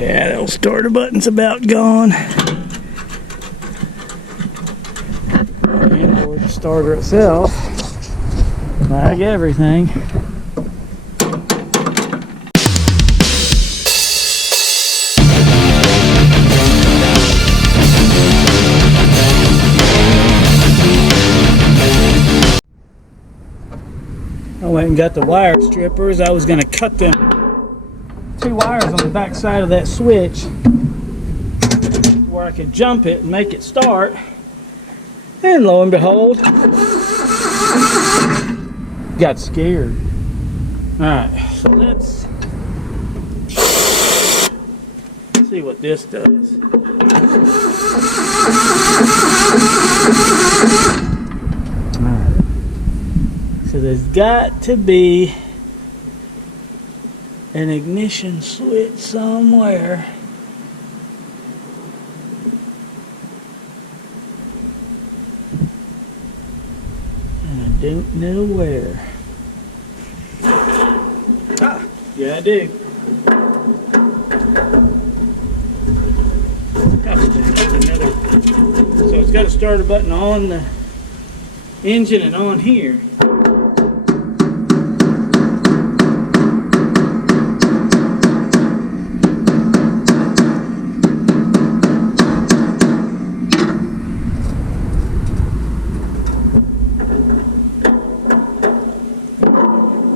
Yeah, that old starter button's about gone. And for the starter itself, like everything. I went and got the wire strippers. I was going to cut them 2 wires on the back side of that switch where I could jump it and make it start. And lo and behold, got scared. Alright, so let's see what this does. Alright, so there's got to be an ignition switch somewhere. And I don't know where. Ah, yeah, I do. So it's got a starter button on the engine and on here.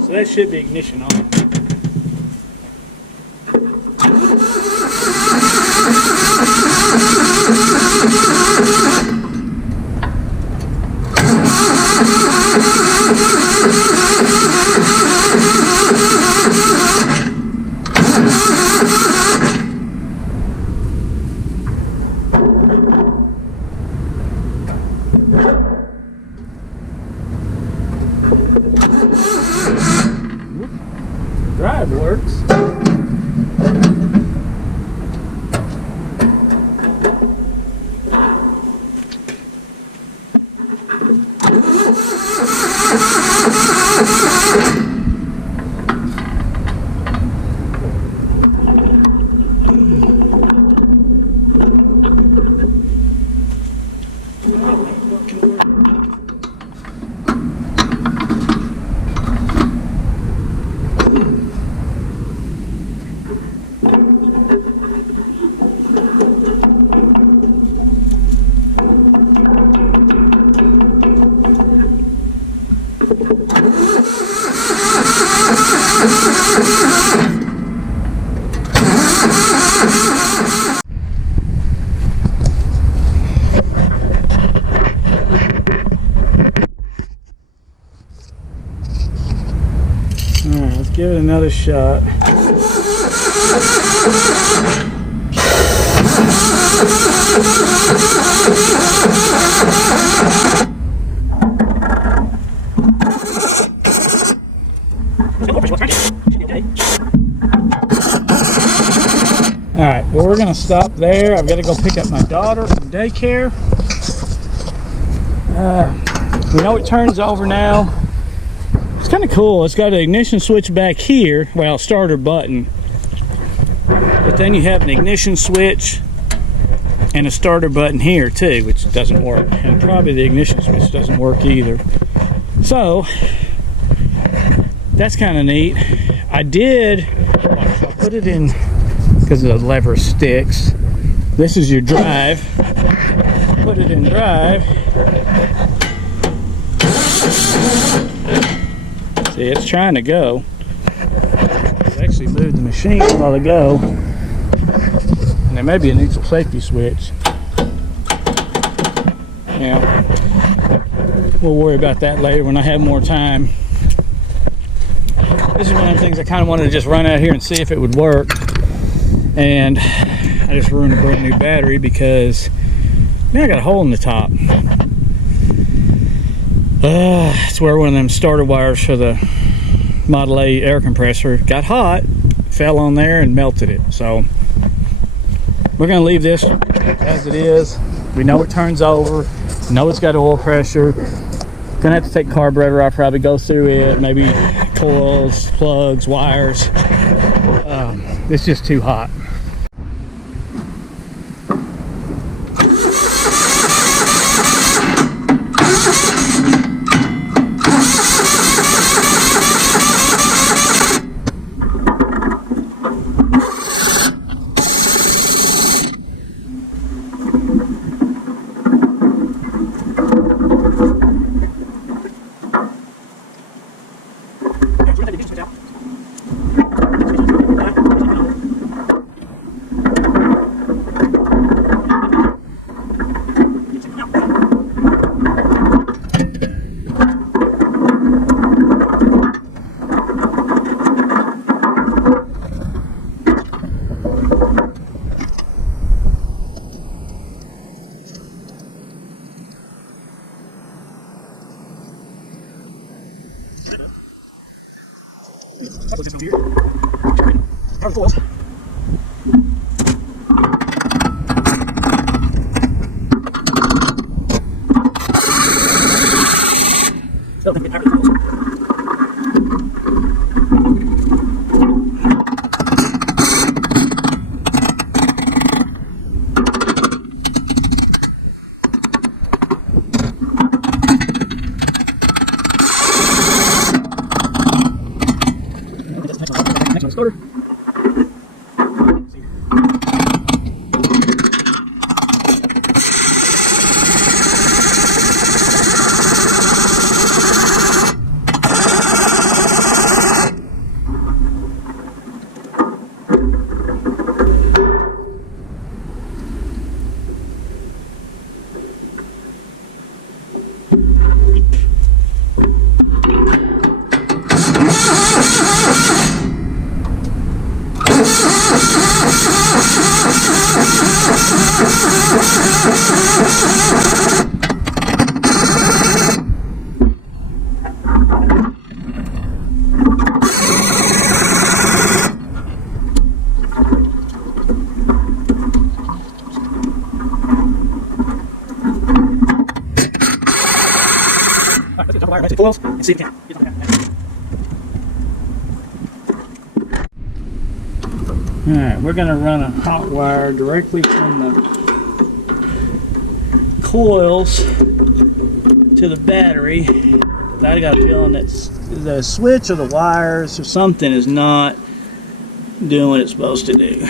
So that should be ignition on. Drive works. Alright, let's give it another shot. Alright, well, we're going to stop there. I've got to go pick up my daughter from daycare. We know it turns over now. It's kind of cool. It's got an ignition switch back here. Well, starter button. But then you have an ignition switch and a starter button here too, which doesn't work. And probably the ignition switch doesn't work either. So, that's kind of neat. I put it in because the lever sticks. This is your drive. Put it in drive. See, it's trying to go. I actually moved the machine a while ago. And there may be a neutral safety switch. Yeah. We'll worry about that later when I have more time. This is one of the things I kind of wanted to just run out here and see if it would work. And I just ruined a brand new battery because now I got a hole in the top. It's where one of them starter wires for the Model A air compressor got hot, fell on there and melted it. So we're going to leave this as it is. We know it turns over, know it's got oil pressure. Gonna have to take carburetor off, probably go through it, maybe coils, plugs, wires. It's just too hot. foils. Starter. Foils and see if you can. Alright, we're going to run a hot wire directly from the coils to the battery. I got a feeling that the switch or the wires or something is not doing what it's supposed to do.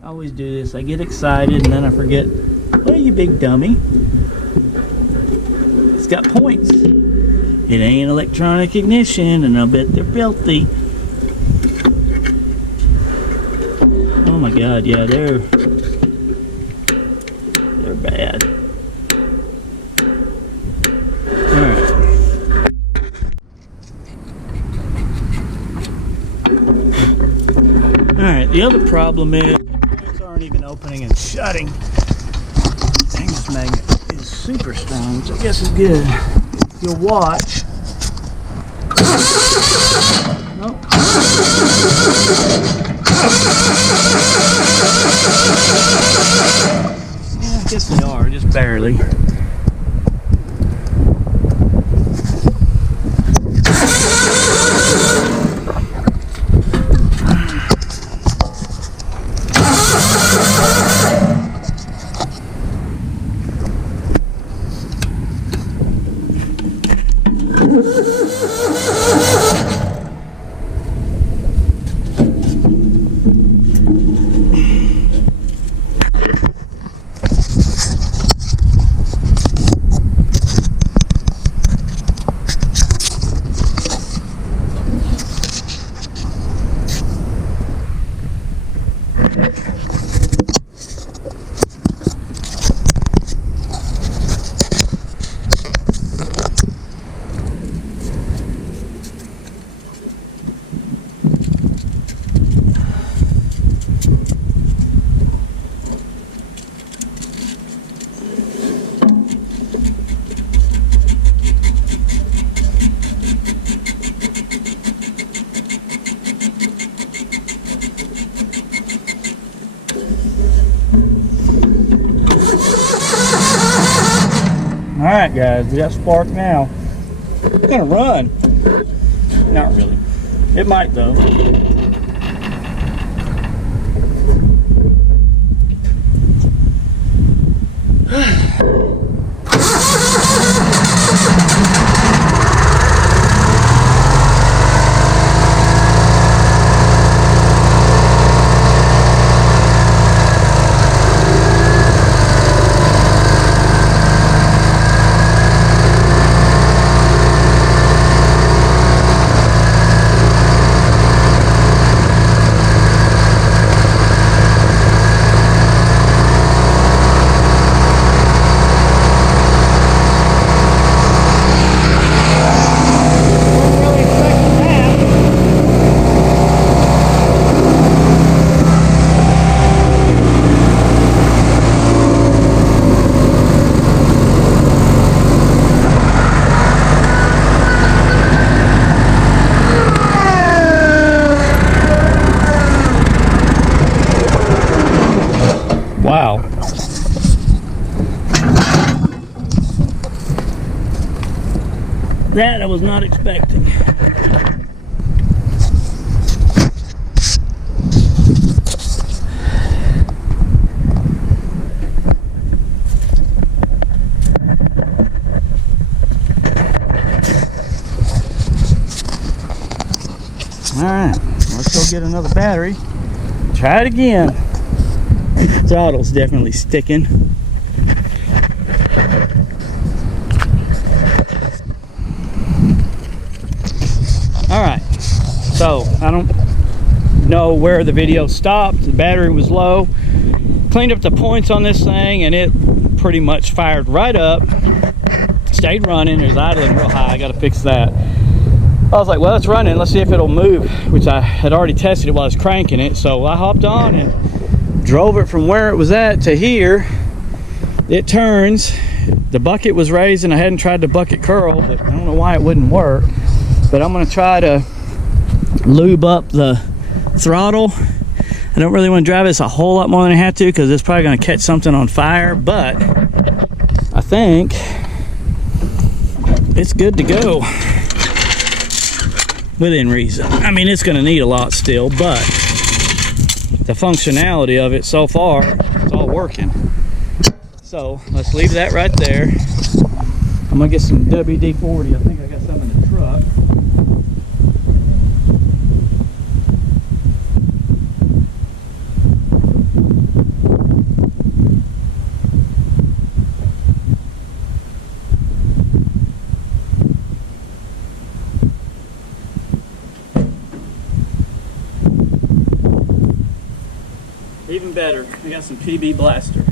I always do this. I get excited and then I forget. Hey, you big dummy. It's got points. It ain't electronic ignition, and I bet they're filthy. Oh my God, yeah, they're bad. Alright. Alright, the other problem is these aren't even opening and shutting. Dang, this magnet is super strong, which I guess is good. If you'll watch. Nope. Yeah, I guess they are, just barely. Alright guys, we got spark now. It's gonna run. Not really. It might though. Wow. That I was not expecting. All right, let's go get another battery. Try it again. Throttle's definitely sticking. All right, so I don't know where the video stopped. The battery was low. Cleaned up the points on this thing and it pretty much fired right up. Stayed running. It was idling real high. I got to fix that. I was like, well, it's running. Let's see if it'll move, which I had already tested it while I was cranking it. So I hopped on and drove it from where it was at to here. It turns. The bucket was raised and I hadn't tried the bucket curl, but I don't know why it wouldn't work. But I'm going to try to lube up the throttle. I don't really want to drive this a whole lot more than I have to because it's probably going to catch something on fire, but I think it's good to go within reason. I mean, it's going to need a lot still, but the functionality of it so far, it's all working. So let's leave that right there. I'm gonna get some WD-40. I think I got some in the truck. Even better, I got some PB Blaster.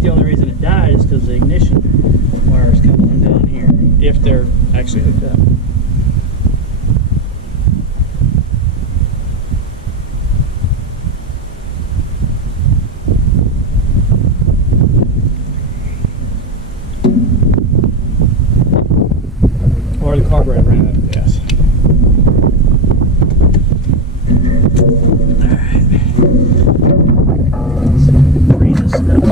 The only reason it died is because the ignition wires come undone here, if they're actually hooked up. Or the carburetor ran out of gas. Alright. Freeze this stuff.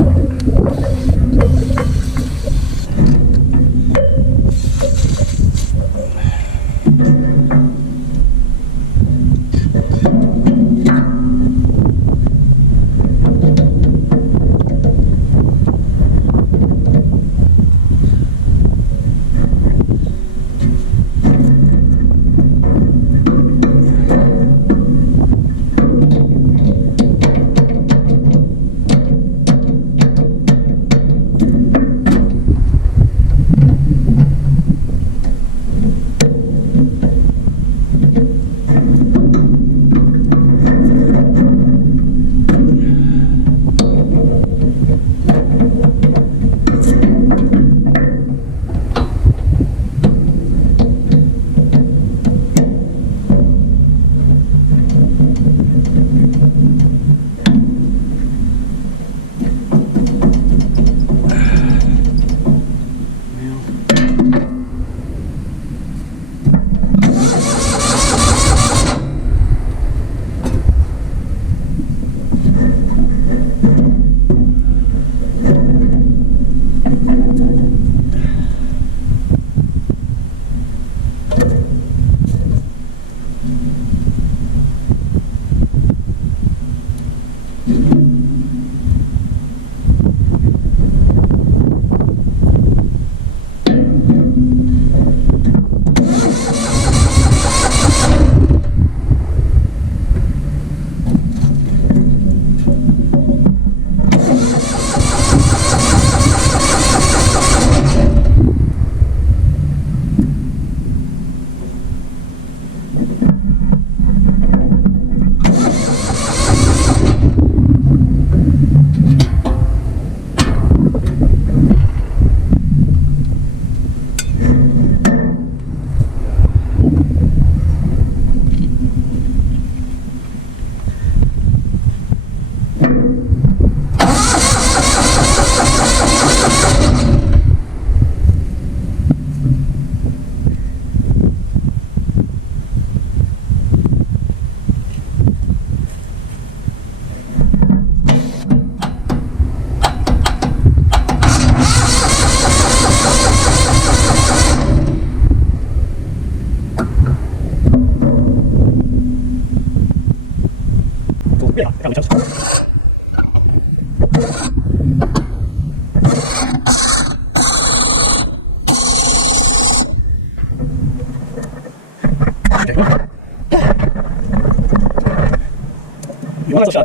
I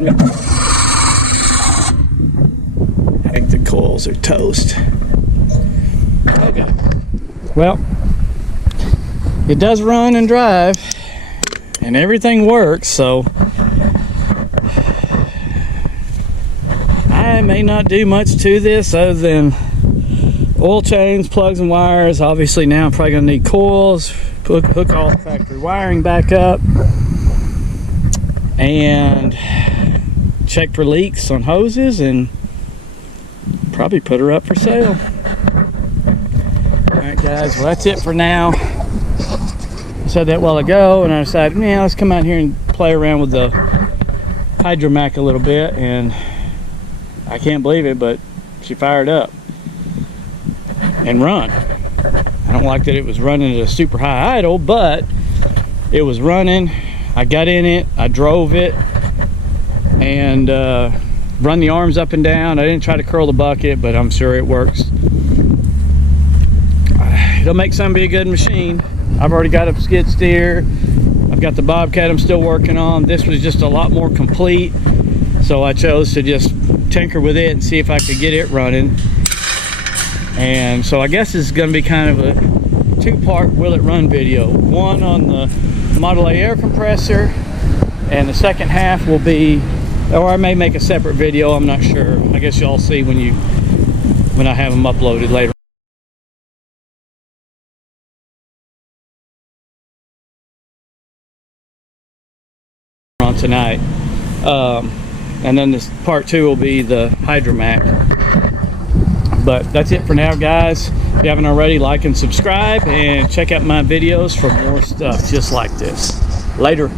think the coils are toast. Okay. Well, it does run and drive, and everything works, so I may not do much to this other than oil change, plugs and wires. Obviously now I'm probably gonna need coils, hook all the factory wiring back up, and check for leaks on hoses, and probably put her up for sale. Alright guys, well that's it for now. I said that a while ago, and I decided, man, let's come out here and play around with the Hydra a little bit, and I can't believe it, but she fired up and run. I don't like that it was running at a super high idle, but it was running. I got in it, I drove it, and run the arms up and down. I didn't try to curl the bucket, but I'm sure it works. It'll make something be a good machine. I've already got a skid steer. I've got the Bobcat I'm still working on. This was just a lot more complete, so I chose to just tinker with it and see if I could get it running. And so I guess it's going to be kind of a two-part will it run video. One on the Model A air compressor, and the second half will be, or I may make a separate video, I'm not sure. I guess y'all see when I have them uploaded later on tonight. And then this part 2 will be the Hydra. But that's it for now, guys. If you haven't already, like and subscribe, and check out my videos for more stuff just like this. Later.